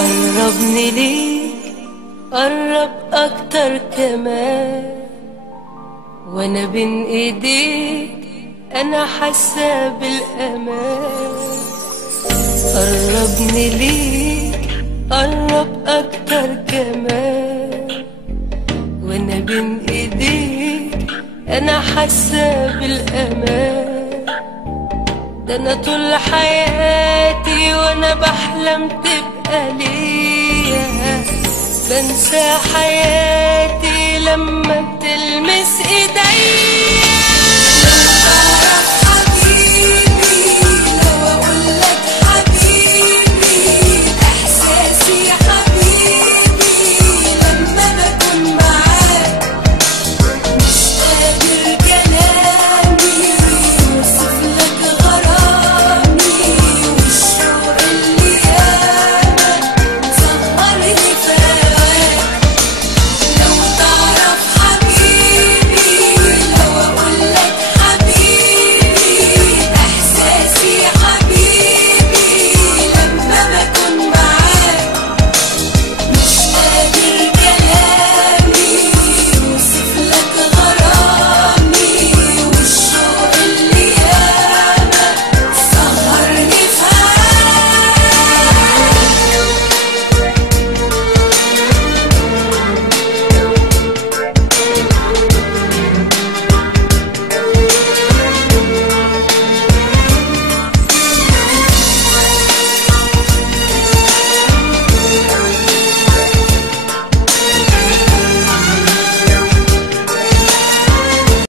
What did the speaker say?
قربني ليك، قرب اكتر كمان، وانا بين ايديك انا حاسه بالامان. قربني ليك، قرب اكتر كمان، وانا بين ايديك انا حاسه بالامان. ده انا طول حياتي وانا بحلم تبقى ليا، بنسى حياتي لما بتلمس ايديا.